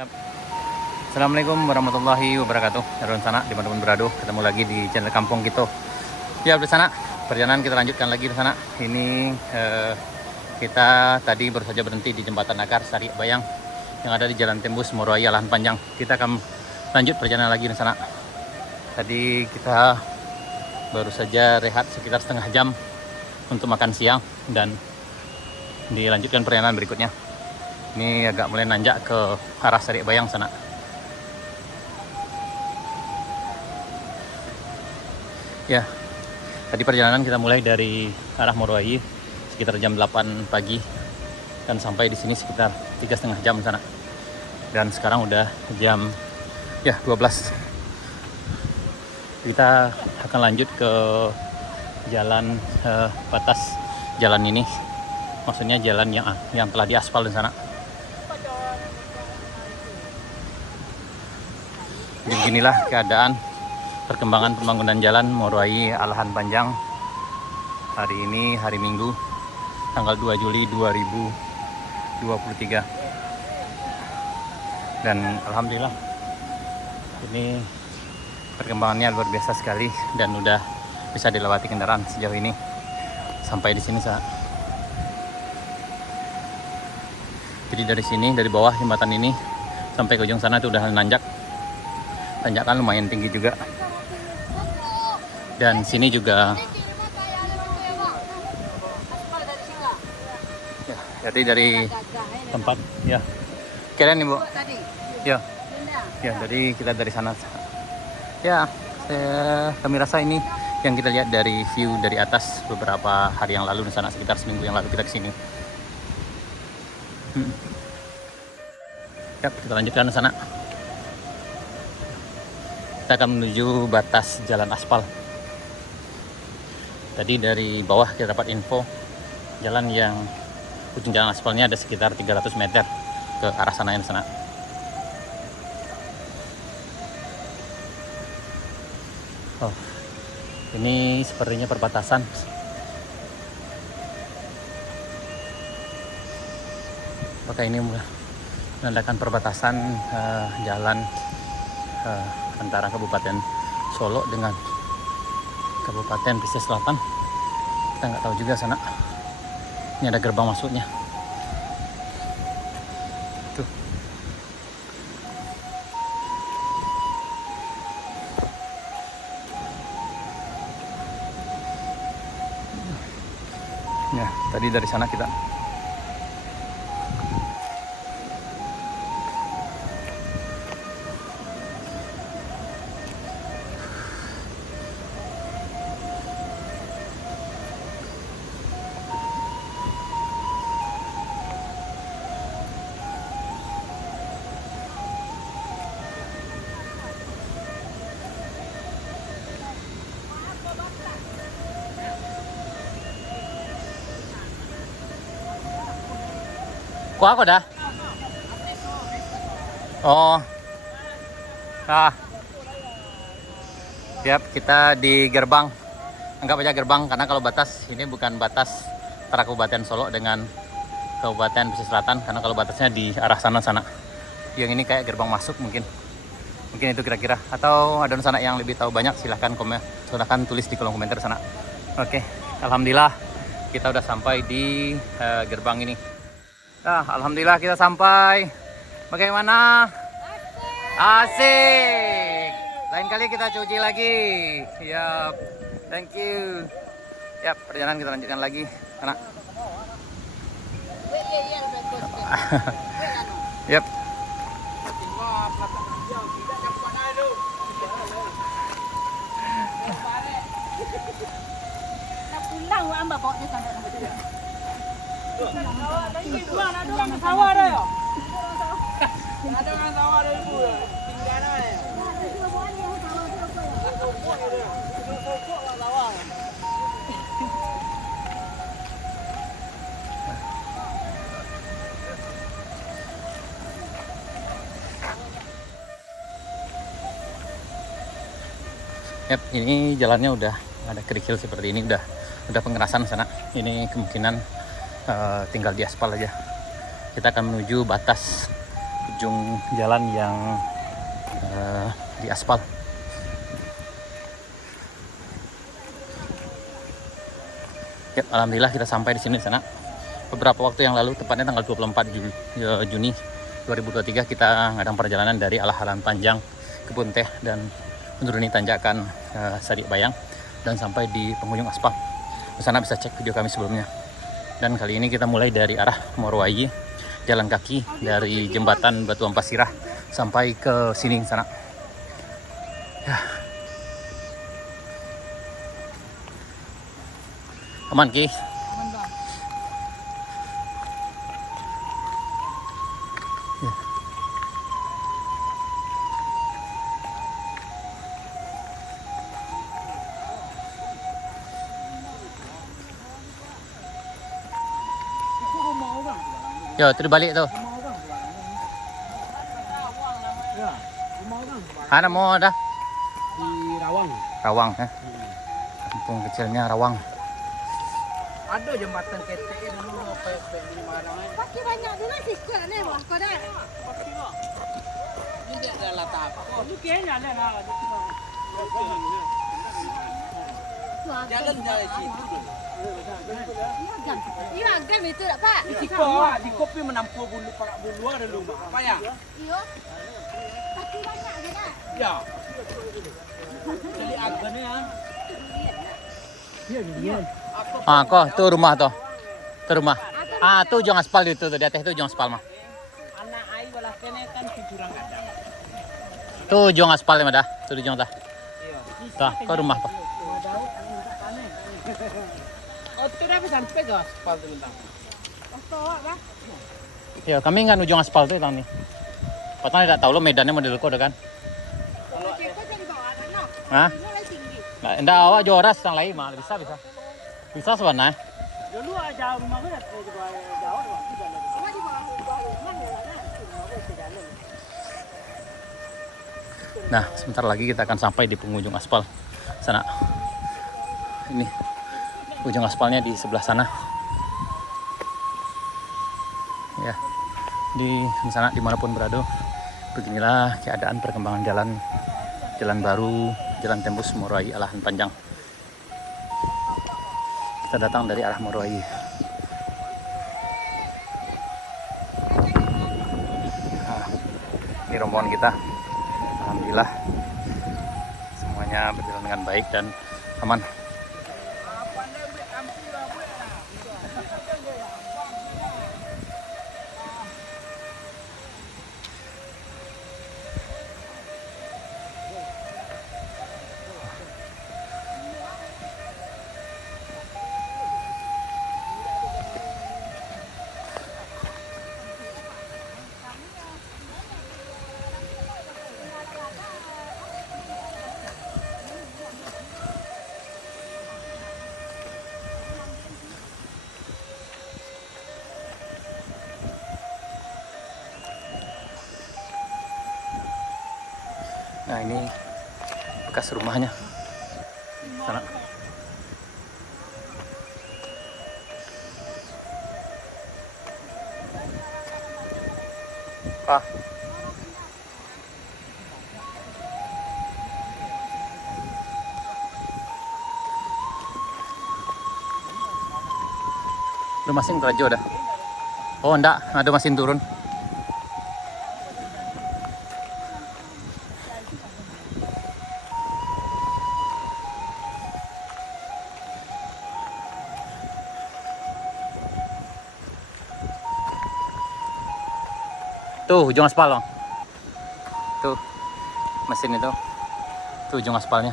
Yap. Assalamualaikum warahmatullahi wabarakatuh. Teman sana dimanapun berada, ketemu lagi di channel Kampung Kita. Ya di sana, perjalanan kita lanjutkan lagi di sana. Ini kita tadi baru saja berhenti di jembatan Akar Sari Bayang yang ada di Jalan Tembus Moroai Lahan Panjang. Kita akan lanjut perjalanan lagi di sana. Tadi kita baru saja rehat sekitar setengah jam untuk makan siang dan dilanjutkan perjalanan berikutnya. Ini agak mulai nanjak ke arah Sari Bayang sana. Ya, tadi perjalanan kita mulai dari arah Moroai sekitar jam 8 pagi dan sampai di sini sekitar 3,5 jam sana. Dan sekarang udah jam 12. Kita akan lanjut ke jalan batas jalan ini. Maksudnya jalan yang telah diaspal di sana. Beginilah keadaan perkembangan pembangunan jalan Moroai Lahan Panjang hari ini, hari Minggu, tanggal 2 Juli 2023. Dan alhamdulillah ini perkembangannya luar biasa sekali dan udah bisa dilewati kendaraan sejauh ini sampai di sini Jadi dari sini, dari bawah jembatan ini sampai ke ujung sana itu udah nanjak. Tanjakan lumayan tinggi juga. Dan sini juga jadi dari tempat keren nih Bu. Jadi kita dari sana. Kami rasa ini yang kita lihat dari view dari atas beberapa hari yang lalu di sana, sekitar seminggu yang lalu kita kesini. Kita lanjutkan ke sana. Kita akan menuju batas jalan aspal. Tadi dari bawah kita dapat info jalan yang ujung jalan aspalnya ada sekitar 300 meter ke arah sana yang sana. Ini sepertinya perbatasan. Apakah ini menandakan perbatasan jalan antara Kabupaten Solo dengan Kabupaten Pesisir Selatan? Kita nggak tahu juga sana. Ini ada gerbang masuknya. Tuh. Ya, tadi dari sana kita. Kuah kok dah? Oh. Kita di gerbang. Anggap aja gerbang karena kalau batas ini bukan batas antara Kabupaten Solo dengan Kabupaten Pesisir Selatan, karena kalau batasnya di arah sana. Yang ini kayak gerbang masuk mungkin. Mungkin itu kira-kira. Atau ada sana yang lebih tahu banyak, silahkan tulis di kolom komentar sana. Oke, alhamdulillah kita udah sampai di gerbang ini. Alhamdulillah kita sampai. Bagaimana? Asik. Lain kali kita cuci lagi. Yap. Thank you. Yap, perjalanan kita lanjutkan lagi. Anak. Yap. Yap, ini jalannya udah ada kerikil seperti ini, udah pengerasan sana. Ini kemungkinan tinggal diaspal aja. Kita akan menuju batas ujung jalan yang di aspal. Ya, alhamdulillah kita sampai di sini sana. Beberapa waktu yang lalu, tepatnya tanggal 24 Juni 2023, kita ngadang perjalanan dari Alaharan Panjang, Kebun Teh, dan menuruni tanjakan Sadik Bayang dan sampai di penghujung aspal. Di sana bisa cek video kami sebelumnya. Dan kali ini kita mulai dari arah Morowai, jalan kaki dari jembatan Batu Ampasirah sampai ke sini sana. Ya. Aman Ki? Aman bang. Ya. Yo, terbalik tu. Ya, rumah orang. Mana mau dah? Di Rawang. Rawang, kampung kecilnya Rawang. Ada jembatan KTE dulu di mana? Pakai banyak dulu sih sekolah ni wah kau dah. Ini dia adalah apa? Ini kayaknya ada lah. Jalan dari situ dulu. Iya, agam itu tak pak? Di kopi menampung bulu para bulu ada rumah. Apa ya? Iyo. Pakai banyak je dah. Ya. Jadi agaknya ya. Iya. Ah, kok tu rumah tu. Tu rumah. Ah, tu ujung aspal itu tu, di atas tu ujung aspal mah. Anak ai balas kene kan curang kadang. Tu ujung aspal mah dah. Tu ujung dah. Iya. Tah, kau rumah apa? Oh, tu dah sampai ke aspal tu bentang. Pasal dah. Ya, kami kan ujung aspal tu tang ni. Patang tidak tahu lo medannya model kau dah kan? Kalau kita jadi bawa anak. Hah? Mulai tinggi. Nah, enggak awak joras yang lain mah bisa bisa. Bisa sebenarnya. Dulu aja rumah mana di bawah jauh doang. Cuma di bawah rumah ya ada. Nah, sebentar lagi kita akan sampai di penghujung aspal sana. Ini ujung aspalnya di sebelah sana. Ya, di sana dimanapun berada, beginilah keadaan perkembangan jalan baru, jalan tembus Morowai Alahan Panjang. Kita datang dari arah Morowai. Nah, ini rombongan kita. Alhamdulillah semuanya berjalan dengan baik dan aman. Nah, ini bekas rumahnya sana. Pak, udah mesin kerajo dah. Oh enggak, ada mesin turun. Tuh ujung aspal loh. Tuh mesin itu. Tuh ujung aspalnya.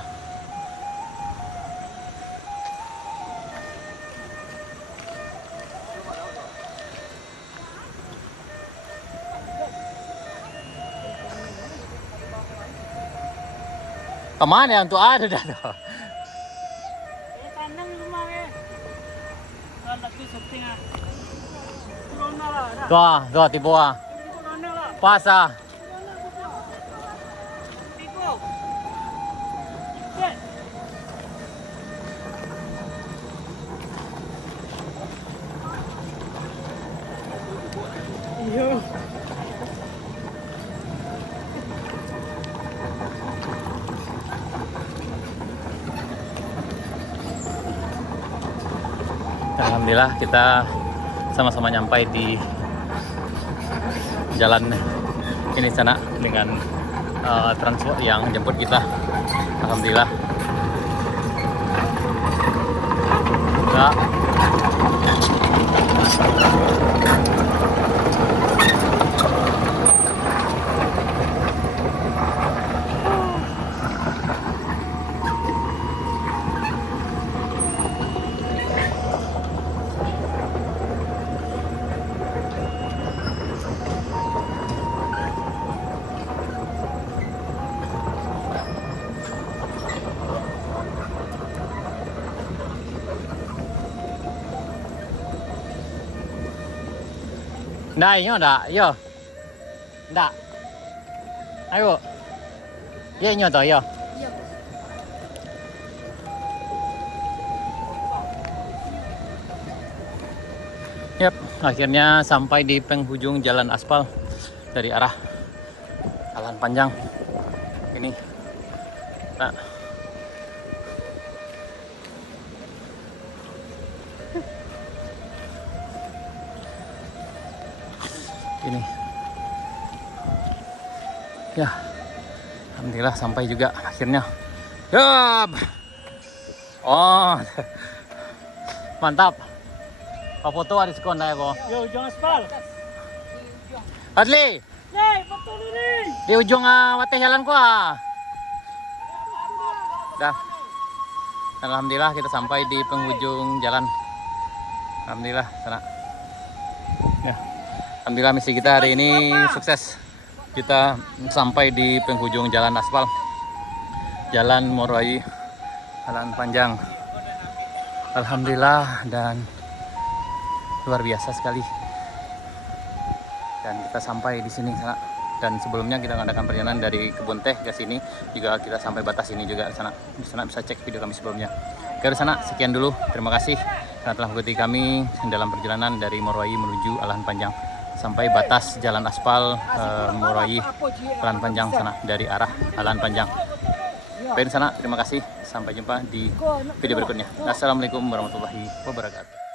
Kemana yang tuh ada dah tuh? Tanam rumah ke. Kalau lagi syuting ah. Corona lah. Tuh tipu ah. Corona lah. Pas ah. Tipu. Iya. Alhamdulillah kita sama-sama nyampai di jalan ini sana dengan transport yang jemput kita. Alhamdulillah. Ya. Ndak, ini ndak, yo. Ndak. Ayo. Ya ini toh, yo. Iya. Yap, akhirnya sampai di penghujung jalan aspal dari arah Jalan Panjang. Ini. Nah. Ini. Ya. Alhamdulillah sampai juga akhirnya. Yup. Oh. Mantap. Pak foto ada diskon ya, kok. Yo, ujung aspal. Adli, Hey, betul ini. di ujung wateh jalan ku Dah. Alhamdulillah kita sampai di penghujung jalan. Alhamdulillah, sana. Ya. Alhamdulillah misi kita hari ini sukses. Kita sampai di penghujung jalan aspal. Jalan Morowali, Jalan Panjang. Alhamdulillah dan luar biasa sekali. Dan kita sampai di sini sana. Dan sebelumnya kita mengadakan perjalanan dari Kebun Teh ke sini juga kita sampai batas ini juga sana. Di sana bisa cek video kami sebelumnya. Oke, di sana sekian dulu. Terima kasih karena telah mengikuti kami dalam perjalanan dari Morowali menuju Alahan Panjang sampai batas jalan aspal Morowali Alahan Panjang sana dari arah Alahan Panjang. Oke, di sana terima kasih. Sampai jumpa di video berikutnya. Assalamualaikum warahmatullahi wabarakatuh.